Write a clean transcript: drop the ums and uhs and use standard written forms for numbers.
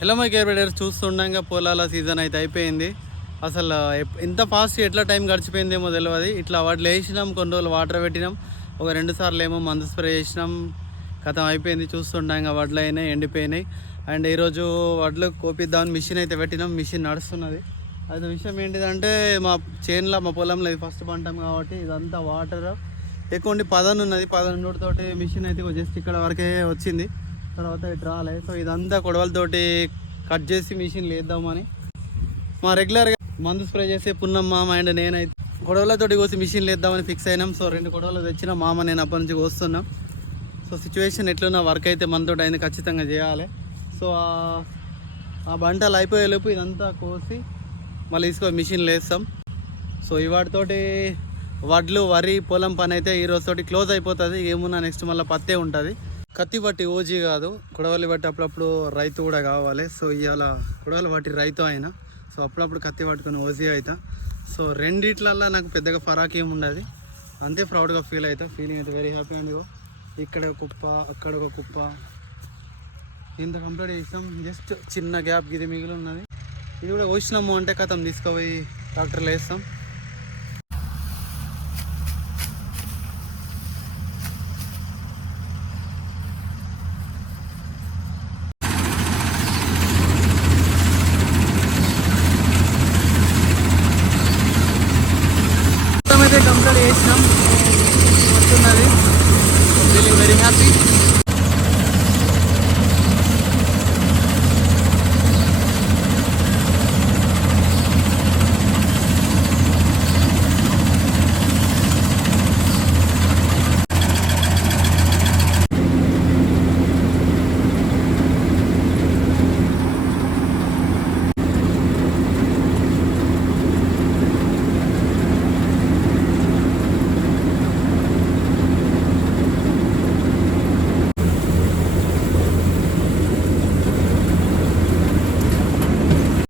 Hello my care బెడర్స్, చూస్తుండగా పొలాల season అయితే అయిపోయింది. అసలు ఎంత ఫాస్ట్ ఎట్లా టైం గడిచిపోయిందేమో తెలియదు. ఇట్లా వడ్లు వేసినాం, కొన్ని రోజులు వాటర్ పెట్టినాం, ఒక 2 సార్లు ఏమో మందు స్ప్రే చేసినాం, కథం అయిపోయింది. చూస్తుండగా వడ్లు అయినాయి, ఎండిపోయినాయి. అండ్ ఈరోజు వడ్లు కోపిద్దామని మిషన్ అయితే పెట్టినాం, మిషన్ నడుస్తున్నది. అది విషయం ఏంటిదంటే మా చేనులో, మా పొలంలో ఇది ఫస్ట్ పంటాం కాబట్టి ఇదంతా వాటర్ ఎక్కువ ఉండి పదను ఉన్నది. పదనుతోటి మిషన్ అయితే జస్ట్ ఇక్కడ వరకే వచ్చింది, తర్వాత ఇటు రాలే. సో ఇదంతా కొడవలతోటి కట్ చేసి మిషన్ లేద్దామని మా రెగ్యులర్గా మందు స్ప్రే చేసే పున్నమ్మ మామ అండ్ నేనైతే కొడవలతోటి కోసి మిషన్ లేద్దామని ఫిక్స్ అయినాం. సో 2 కొడవలు తెచ్చిన మామ నేను అప్పటి నుంచి కోస్తున్నాం. సో సిచ్యువేషన్ ఎట్లున్నా వర్క్ అయితే మనతో అయింది, ఖచ్చితంగా చేయాలి. సో ఆ బంటలు అయిపోయేలోపు ఇదంతా కోసి మళ్ళీ తీసుకొని మిషన్ లేస్తాం. సో ఇవాటితోటి వడ్లు వరి పొలం పని అయితే ఈ రోజుతోటి క్లోజ్ అయిపోతుంది. ఏమున్నా నెక్స్ట్ మళ్ళీ పత్తే ఉంటుంది. కత్తి బట్టి ఓజీ కాదు, కొడవలి బట్టి అప్పుడప్పుడు రైతు కూడా కావాలి. సో ఇవాళ కొడవలి బట్టి రైతు అయినా, సో అప్పుడప్పుడు కత్తి పట్టుకొని ఓజీ అవుతా. సో రెండిట్లల్లో నాకు పెద్దగా ఫరాక్ ఏమి ఉండదు, అంతే ప్రౌడ్గా ఫీల్ అవుతా. ఫీలింగ్ అయితే వెరీ హ్యాపీ. అండ్ ఇక్కడ ఒక కుప్ప, అక్కడ ఒక కుప్ప, ఇంత కంప్లీట్ చేసినాం. జస్ట్ చిన్న గ్యాప్ ఇది మిగిలి ఉన్నది. ఇది కూడా కోసినాము అంటే కథం తీసుకుపోయి ట్రాక్టర్లో వేస్తాం.